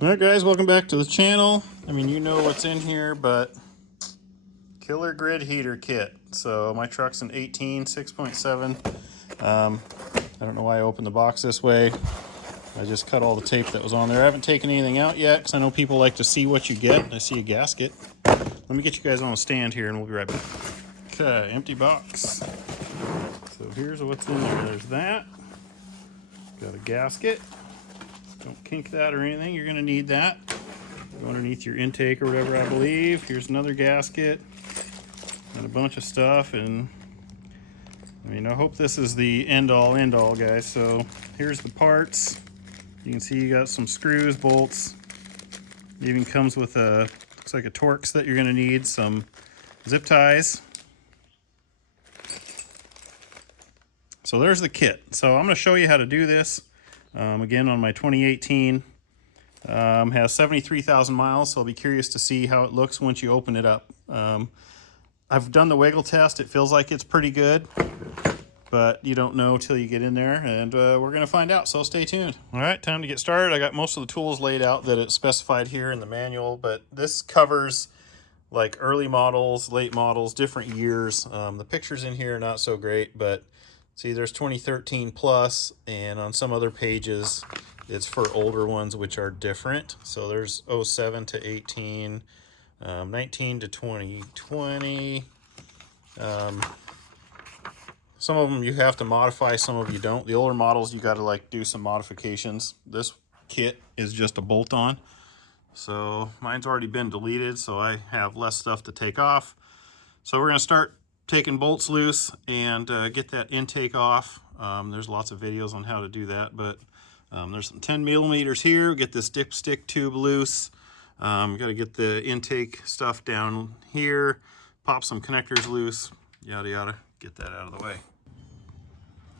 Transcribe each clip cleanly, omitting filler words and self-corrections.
Alright guys, welcome back to the channel. I mean, you know what's in here, but killer grid heater kit. So my truck's an 18 6.7. I don't know why I opened the box this way. I just cut all the tape that was on there. I haven't taken anything out yet because I know people like to see what you get. I see a gasket. Let me get you guys on a stand here and we'll be right back. Okay, empty box. So here's what's in there. There's that. Got a gasket. Don't kink that or anything. You're going to need that. Go underneath your intake or whatever, I believe. Here's another gasket and a bunch of stuff. And I mean, I hope this is the end all, guys. So here's the parts. You can see you got some screws, bolts. It even comes with a, looks like a Torx that you're going to need, some zip ties. So there's the kit. So I'm going to show you how to do this. Again, on my 2018, has 73,000 miles, so I'll be curious to see how it looks once you open it up. I've done the wiggle test. It feels like it's pretty good, but you don't know till you get in there, and we're going to find out, so stay tuned. All right, time to get started. I got most of the tools laid out that it's specified here in the manual, but this covers like early models, late models, different years. The pictures in here are not so great, but see, there's 2013 plus, and on some other pages, it's for older ones, which are different. So there's 07 to 18, 19 to 2020. Some of them you have to modify, some of you don't. The older models, you got to like do some modifications. This kit is just a bolt-on. So mine's already been deleted, so I have less stuff to take off. So we're going to start taking bolts loose and get that intake off. There's lots of videos on how to do that, but there's some 10 millimeters here. Get this dipstick tube loose. Got to get the intake stuff down here, pop some connectors loose, yada yada, get that out of the way.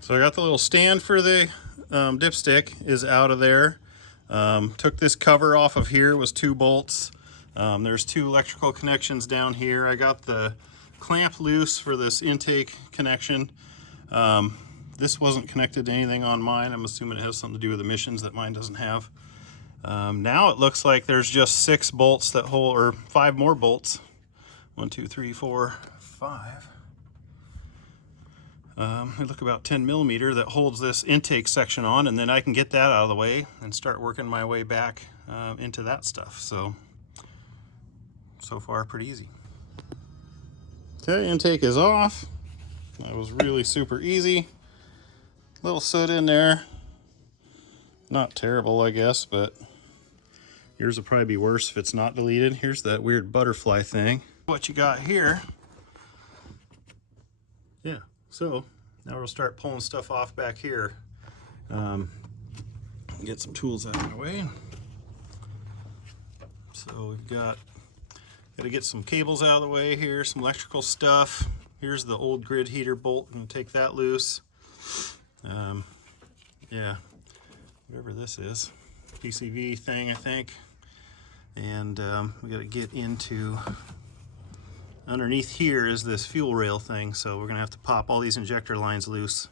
So I got the little stand for the dipstick is out of there. Took this cover off of here, was 2 bolts. There's 2 electrical connections down here. I got the clamp loose for this intake connection. This wasn't connected to anything on mine. I'm assuming it has something to do with emissions that mine doesn't have. Now it looks like there's just 6 bolts that hold, or 5 more bolts. 1, 2, 3, 4, 5. They look about 10 millimeter that holds this intake section on, and then I can get that out of the way and start working my way back into that stuff. So far pretty easy. Okay, intake is off. That was really super easy. Little soot in there. Not terrible, I guess, but yours will probably be worse if it's not deleted. Here's that weird butterfly thing. What you got here. Yeah, so now we'll start pulling stuff off back here. Get some tools out of my way. So we've got to get some cables out of the way here, some electrical stuff. Here's the old grid heater bolt. I'm going to take that loose. Yeah, whatever this is, PCV thing, I think. And we got to get into, underneath here is this fuel rail thing, so we're going to have to pop all these injector lines loose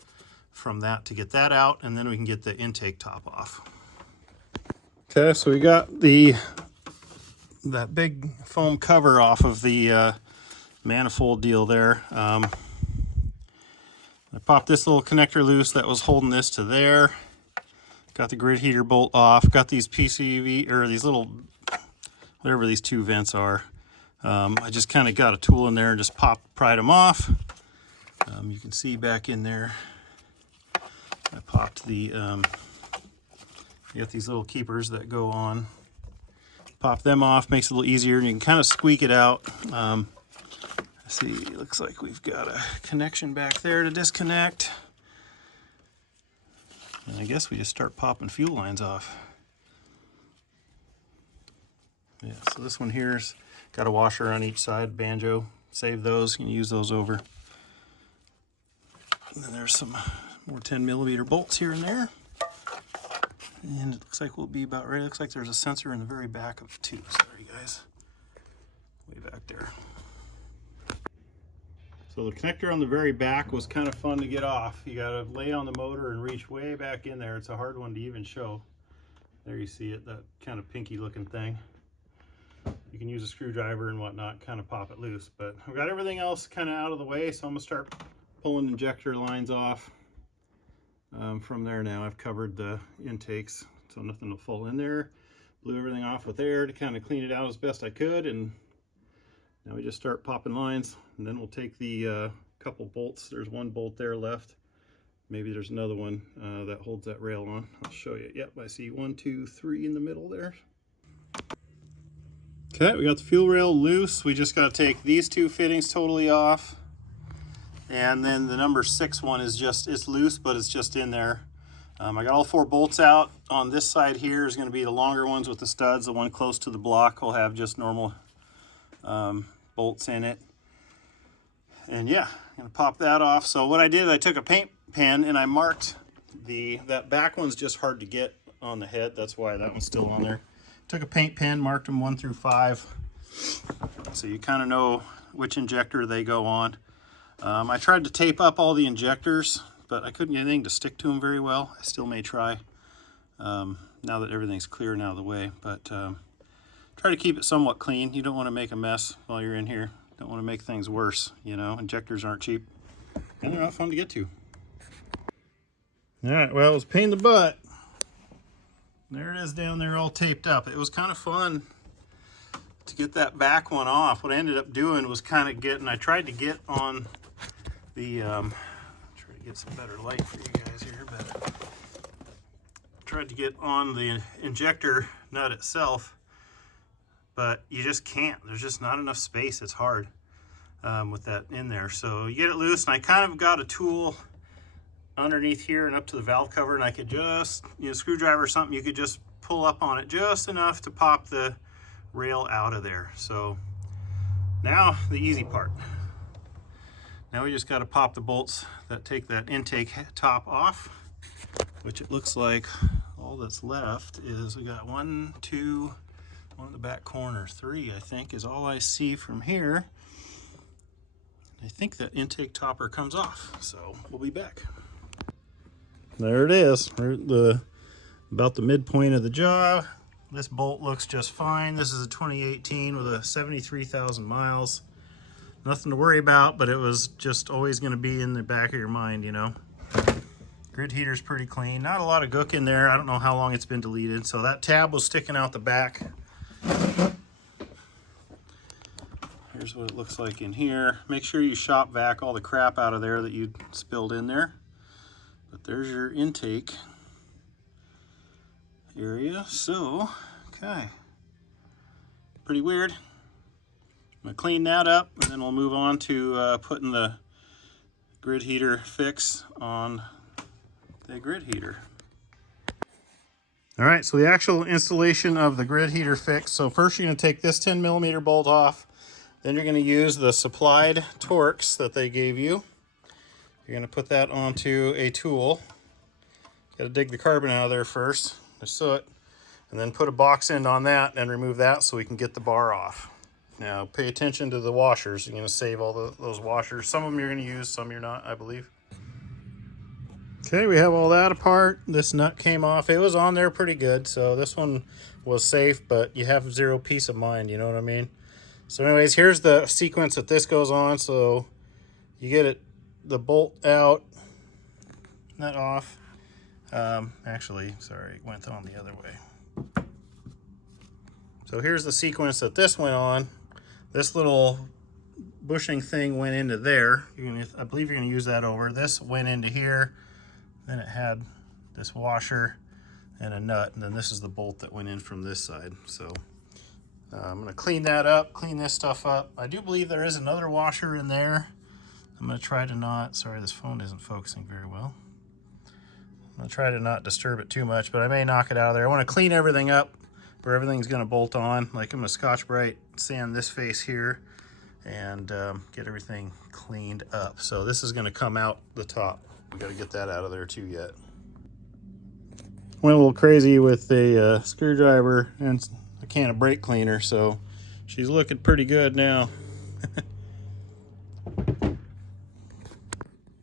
from that to get that out, and then we can get the intake top off. Okay, so we got that big foam cover off of the manifold deal there. I popped this little connector loose that was holding this to there. Got the grid heater bolt off. Got these PCV, or these little, whatever these 2 vents are. I just kind of got a tool in there and just pried them off. You can see back in there, I popped the, you got these little keepers that go on. Pop them off, makes it a little easier, and you can kind of squeak it out. See, looks like we've got a connection back there to disconnect. And I guess we just start popping fuel lines off. Yeah, so this one here's got a washer on each side, banjo. Save those, you can use those over. And then there's some more 10 millimeter bolts here and there. And it looks like we'll be about ready. It looks like there's a sensor in the very back of it too. Sorry guys, way back there. So the connector on the very back was kind of fun to get off. You got to lay on the motor and reach way back in there. It's a hard one to even show. There you see it, that kind of pinky looking thing. You can use a screwdriver and whatnot, kind of pop it loose. But I've got everything else kind of out of the way, so I'm gonna start pulling injector lines off. From there now, I've covered the intakes, so nothing will fall in there. Blew everything off with air to kind of clean it out as best I could, and now we just start popping lines, and then we'll take the couple bolts. There's one bolt there left. Maybe there's another one that holds that rail on. I'll show you. Yep, I see 1, 2, 3 in the middle there. Okay, we got the fuel rail loose. We just got to take these two fittings totally off. And then the number 6 one is just, it's loose, but it's just in there. I got all 4 bolts out. On this side here is going to be the longer ones with the studs. The one close to the block will have just normal bolts in it. And yeah, I'm going to pop that off. So what I did, I took a paint pen and I marked that back one's just hard to get on the head. That's why that one's still on there. Took a paint pen, marked them 1 through 5. So you kind of know which injector they go on. I tried to tape up all the injectors, but I couldn't get anything to stick to them very well. I still may try now that everything's clear and out of the way. But try to keep it somewhat clean. You don't want to make a mess while you're in here. Don't want to make things worse, you know. Injectors aren't cheap, and they're not fun to get to. All right, well, it was a pain in the butt. There it is down there all taped up. It was kind of fun to get that back one off. What I ended up doing was kind of I tried to get on the, try to get some better light for you guys here, but tried to get on the injector nut itself, but you just can't. There's just not enough space. It's hard with that in there. So you get it loose, and I kind of got a tool underneath here and up to the valve cover, and I could just, you know, screwdriver or something, you could just pull up on it just enough to pop the rail out of there. So now the easy part. Now we just got to pop the bolts that take that intake top off, which it looks like all that's left is we got 1, 2, one in the back corner, 3 I think is all I see from here. I think that intake topper comes off, so we'll be back. There it is. We're at about the midpoint of the job. This bolt looks just fine. This is a 2018 with a 73,000 miles. Nothing to worry about, but it was just always going to be in the back of your mind, you know. Grid heater's pretty clean. Not a lot of gook in there. I don't know how long it's been deleted. So that tab was sticking out the back. Here's what it looks like in here. Make sure you shop vac all the crap out of there that you spilled in there. But there's your intake area. So, okay. Pretty weird. I'm going to clean that up, and then we'll move on to putting the grid heater fix on the grid heater. All right, so the actual installation of the grid heater fix. So first you're going to take this 10mm bolt off. Then you're going to use the supplied Torx that they gave you. You're going to put that onto a tool. Got to dig the carbon out of there first, the soot, and then put a box end on that and remove that so we can get the bar off. Now pay attention to the washers. You're going to save all those washers. Some of them you're going to use, some you're not, I believe. Okay, we have all that apart. This nut came off. It was on there pretty good, so this one was safe, but you have zero peace of mind, you know what I mean? So anyways, here's the sequence that this goes on. So you get the bolt out, nut off. Actually, sorry, it went on the other way. So here's the sequence that this went on. This little bushing thing went into there. I believe you're going to use that over. This went into here. Then it had this washer and a nut, and then this is the bolt that went in from this side. So I'm going to clean that up, clean this stuff up. I do believe there is another washer in there. I'm going to try to not, sorry, this phone isn't focusing very well. I'm going to try to not disturb it too much, but I may knock it out of there. I want to clean everything up where everything's going to bolt on. Like I'm going to Scotch-Brite sand this face here and get everything cleaned up. So this is going to come out the top. We got to get that out of there too yet. Went a little crazy with a screwdriver and a can of brake cleaner, so she's looking pretty good now.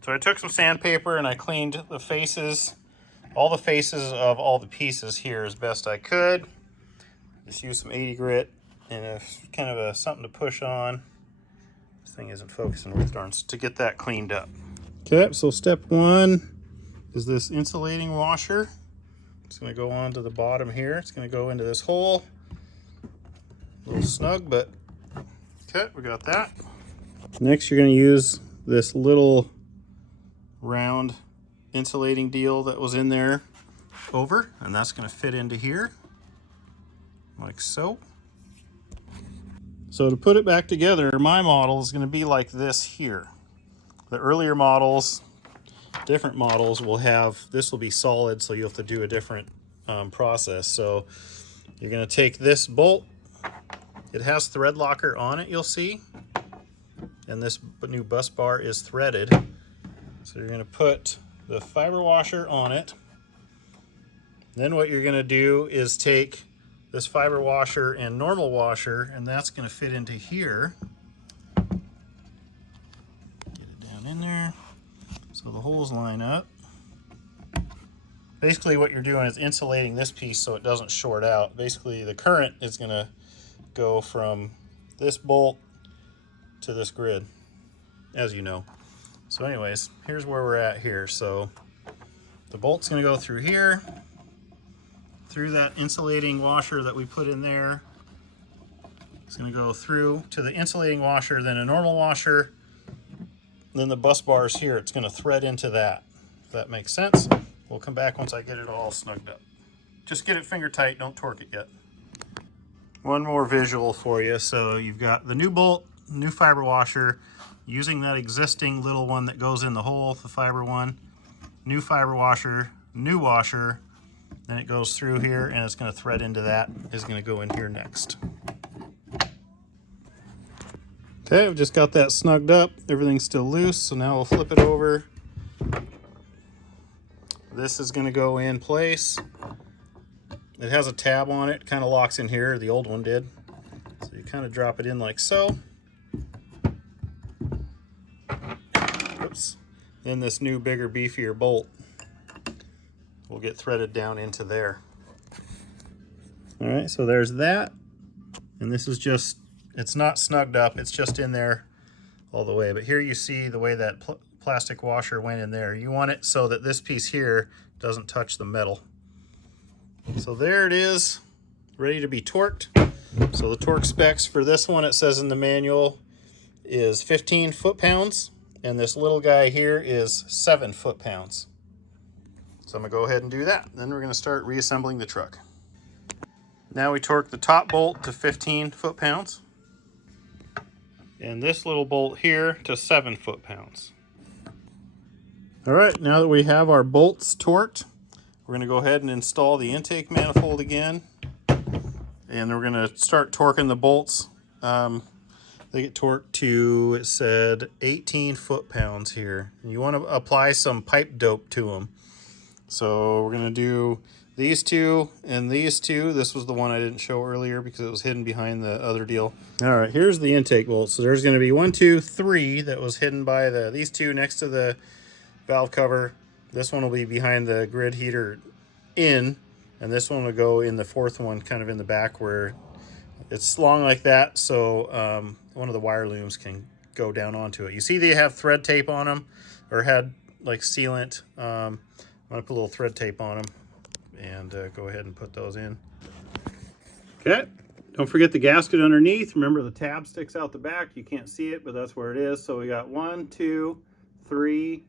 So I took some sandpaper and I cleaned the faces all the faces of all the pieces here as best I could. Just use some 80 grit and a kind of a something to push on. This thing isn't focusing worth darn to get that cleaned up. Okay, so step one is this insulating washer. It's going to go on to the bottom here. It's going to go into this hole. A little snug, but okay, we got that. Next, you're going to use this little round insulating deal that was in there over, and that's going to fit into here like so. So to put it back together, my model is going to be like this here. The earlier models, different models will have, this will be solid, so you'll have to do a different process. So you're going to take this bolt. It has thread locker on it, you'll see, and this new bus bar is threaded. So you're going to put the fiber washer on it. Then what you're going to do is take this fiber washer and normal washer, and that's going to fit into here. Get it down in there so the holes line up. Basically what you're doing is insulating this piece so it doesn't short out. Basically the current is going to go from this bolt to this grid, as you know. So anyways, here's where we're at here. So the bolt's going to go through here, through that insulating washer that we put in there. It's going to go through to the insulating washer, then a normal washer, then the bus bars here. It's going to thread into that, if that makes sense. We'll come back once I get it all snugged up. Just get it finger tight, don't torque it yet. One more visual for you. So you've got the new bolt, new fiber washer, using that existing little one that goes in the hole, the fiber one, new fiber washer, new washer, then it goes through here and it's going to thread into that, is going to go in here next. Okay, I've just got that snugged up. Everything's still loose, so now we'll flip it over. This is going to go in place. It has a tab on it, kind of locks in here, the old one did. So you kind of drop it in like so. Oops. Then this new bigger beefier bolt will get threaded down into there. All right, so there's that. And this is just, it's not snugged up, it's just in there all the way. But here you see the way that plastic washer went in there. You want it so that this piece here doesn't touch the metal. So there it is, ready to be torqued. So the torque specs for this one, it says in the manual, is 15 foot-pounds, and this little guy here is 7 foot-pounds. So I'm going to go ahead and do that. Then we're going to start reassembling the truck. Now we torque the top bolt to 15 foot-pounds, and this little bolt here to 7 foot-pounds. All right, now that we have our bolts torqued, we're going to go ahead and install the intake manifold again, and we're going to start torquing the bolts. They get torqued to, it said, 18 foot-pounds here. And you want to apply some pipe dope to them. So we're going to do these two and these two. This was the one I didn't show earlier because it was hidden behind the other deal. All right, here's the intake bolt. So there's going to be 1, 2, 3 that was hidden by these two next to the valve cover. This one will be behind the grid heater in, and this one will go in the fourth one, kind of in the back where it's long like that, so one of the wire looms can go down onto it. You see they have thread tape on them, or had like sealant. I'm going to put a little thread tape on them and go ahead and put those in. Okay, don't forget the gasket underneath. Remember the tab sticks out the back. You can't see it, but that's where it is. So we got 1, 2, 3,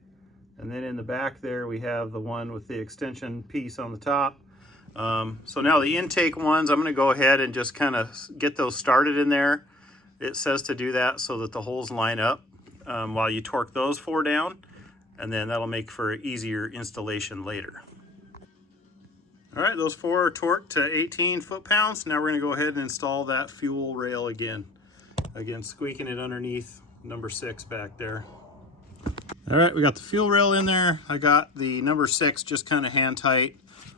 and then in the back there we have the one with the extension piece on the top. So now the intake ones, I'm going to go ahead and just kind of get those started in there. It says to do that so that the holes line up while you torque those 4 down, and then that'll make for easier installation later. All right, those 4 are torqued to 18 foot-pounds. Now we're going to go ahead and install that fuel rail again. Again, squeaking it underneath number 6 back there. All right, we got the fuel rail in there. I got the number 6 just kind of hand tight.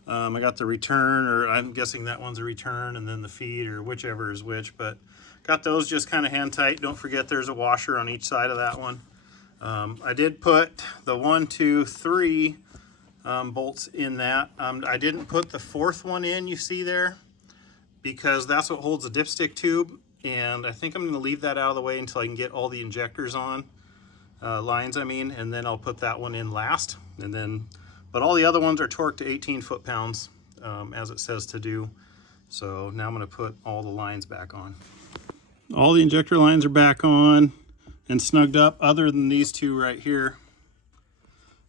I got the return, or I'm guessing that one's a return, and then the feed, or whichever is which, but got those just kind of hand tight. Don't forget there's a washer on each side of that one. I did put the 1, 2, 3 bolts in that. I didn't put the fourth one in, you see there, because that's what holds the dipstick tube, and I think I'm going to leave that out of the way until I can get all the injectors on, lines I mean, and then I'll put that one in last. And then, but all the other ones are torqued to 18 foot-pounds, as it says to do. So now I'm going to put all the lines back on. All the injector lines are back on and snugged up, other than these two right here.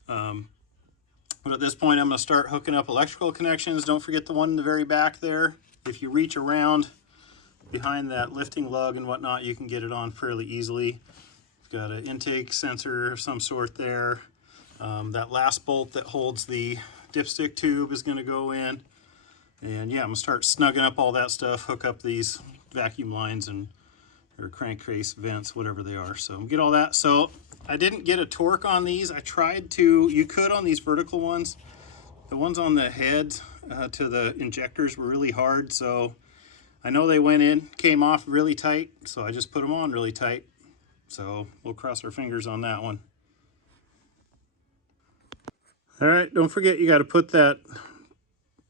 But at this point, I'm going to start hooking up electrical connections. Don't forget the one in the very back there. If you reach around behind that lifting lug and whatnot, you can get it on fairly easily. Got an intake sensor of some sort there. That last bolt that holds the dipstick tube is going to go in. And yeah, I'm going to start snugging up all that stuff, hook up these vacuum lines and or crankcase vents, whatever they are. So get all that. So I didn't get a torque on these. I tried to. You could on these vertical ones. The ones on the head to the injectors were really hard. So I know they went in, came off really tight. So I just put them on really tight. So we'll cross our fingers on that one. All right, don't forget you got to put that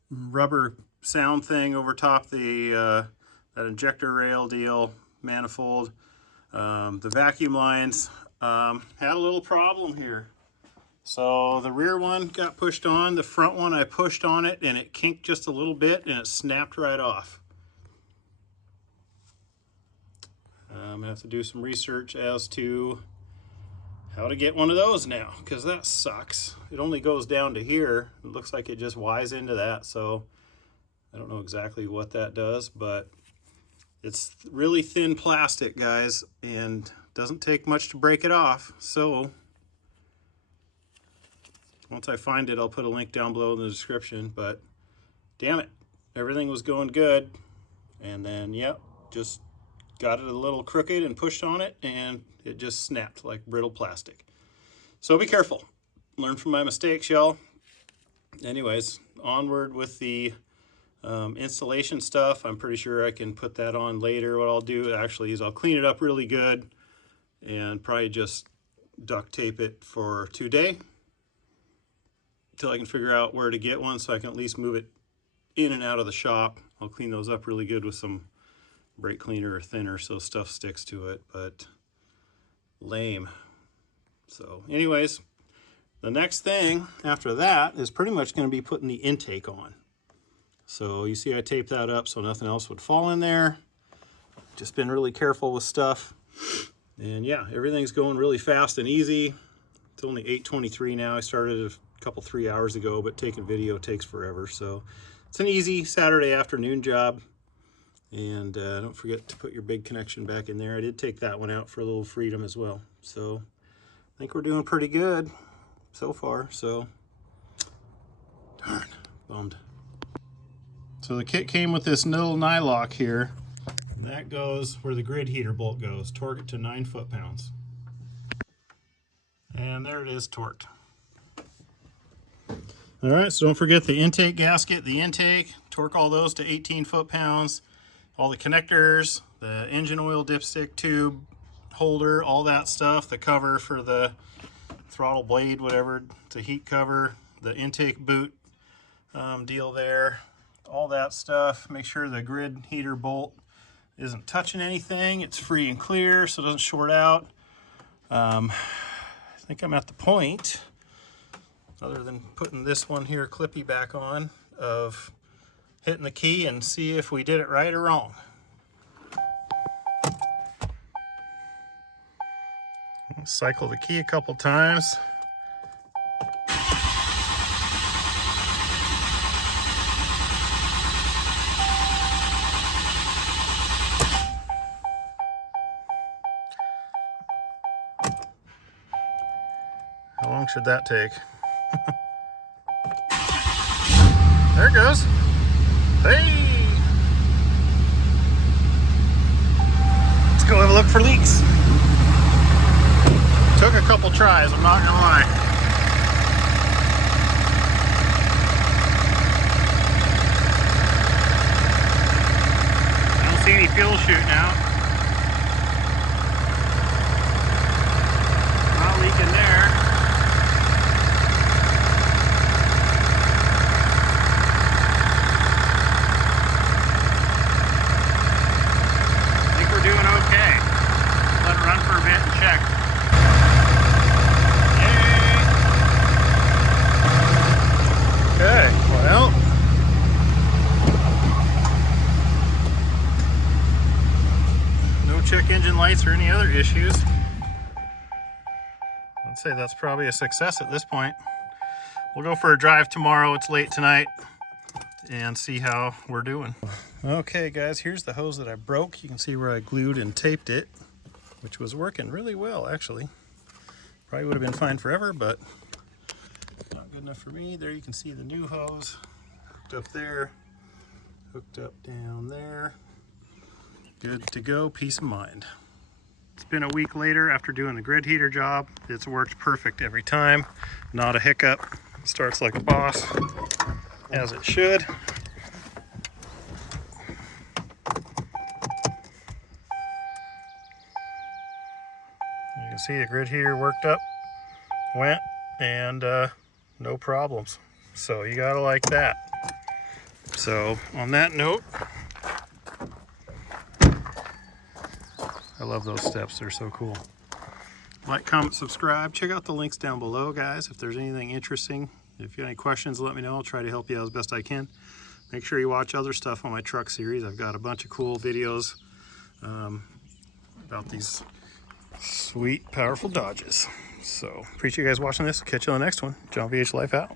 rubber sound thing over top the that injector rail deal, manifold. The vacuum lines had a little problem here. So the rear one got pushed on, the front one I pushed on it and it kinked just a little bit and it snapped right off. I'm gonna have to do some research as to how to get one of those now, because that sucks. It only goes down to here. It looks like it just wires into that, so I don't know exactly what that does, but it's really thin plastic, guys, and doesn't take much to break it off. So once I find it, I'll put a link down below in the description. But damn it, everything was going good, and then yep, just got it a little crooked and pushed on it and it just snapped like brittle plastic. So be careful, learn from my mistakes, y'all. Anyways, onward with the installation stuff. I'm pretty sure I can put that on later. What I'll do actually is I'll clean it up really good and probably just duct tape it for today until I can figure out where to get one so I can at least move it in and out of the shop. I'll clean those up really good with some brake cleaner or thinner so stuff sticks to it, but lame. So anyways, the next thing after that is pretty much going to be putting the intake on. So you see I taped that up so nothing else would fall in there. Just been really careful with stuff. And yeah, everything's going really fast and easy. It's only 8:23 now. I started a couple 3 hours ago, but taking video takes forever. So it's an easy Saturday afternoon job. And don't forget to put your big connection back in there. I did take that one out for a little freedom as well. So I think we're doing pretty good so far. So darn, bummed. So the kit came with this little nylock here. And that goes where the grid heater bolt goes. Torque it to 9 foot-pounds. And there it is, torqued. All right, so don't forget the intake gasket, the intake. Torque all those to 18 foot-pounds. All the connectors, the engine oil dipstick tube holder, all that stuff. The cover for the throttle blade, whatever, it's a heat cover. The intake boot deal there. All that stuff. Make sure the grid heater bolt isn't touching anything. It's free and clear so it doesn't short out. I think I'm at the point, other than putting this one here clippy back on, of hitting the key and see if we did it right or wrong. Cycle the key a couple times. How long should that take? There it goes. Hey! Let's go have a look for leaks. Took a couple tries, I'm not gonna lie. I don't see any fuel shooting out. Not leaking there. getting checked. Yay! Okay, well, no check engine lights or any other issues. I'd say that's probably a success at this point. We'll go for a drive tomorrow. It's late tonight, and see how we're doing. Okay guys, here's the hose that I broke. You can see where I glued and taped it, which was working really well actually. Probably would have been fine forever, but not good enough for me. There you can see the new hose hooked up there, hooked up down there. Good to go, peace of mind. It's been a week later after doing the grid heater job. It's worked perfect every time, not a hiccup. Starts like a boss, as it should. You can see the grid heater worked up, went, and no problems. So you gotta like that. So on that note, I love those steps, they're so cool. Like, comment, subscribe. Check out the links down below, guys, if there's anything interesting. If you have any questions, let me know. I'll try to help you out as best I can. Make sure you watch other stuff on my truck series. I've got a bunch of cool videos about these sweet, powerful Dodges. So, appreciate you guys watching this. Catch you on the next one. John VH Life out.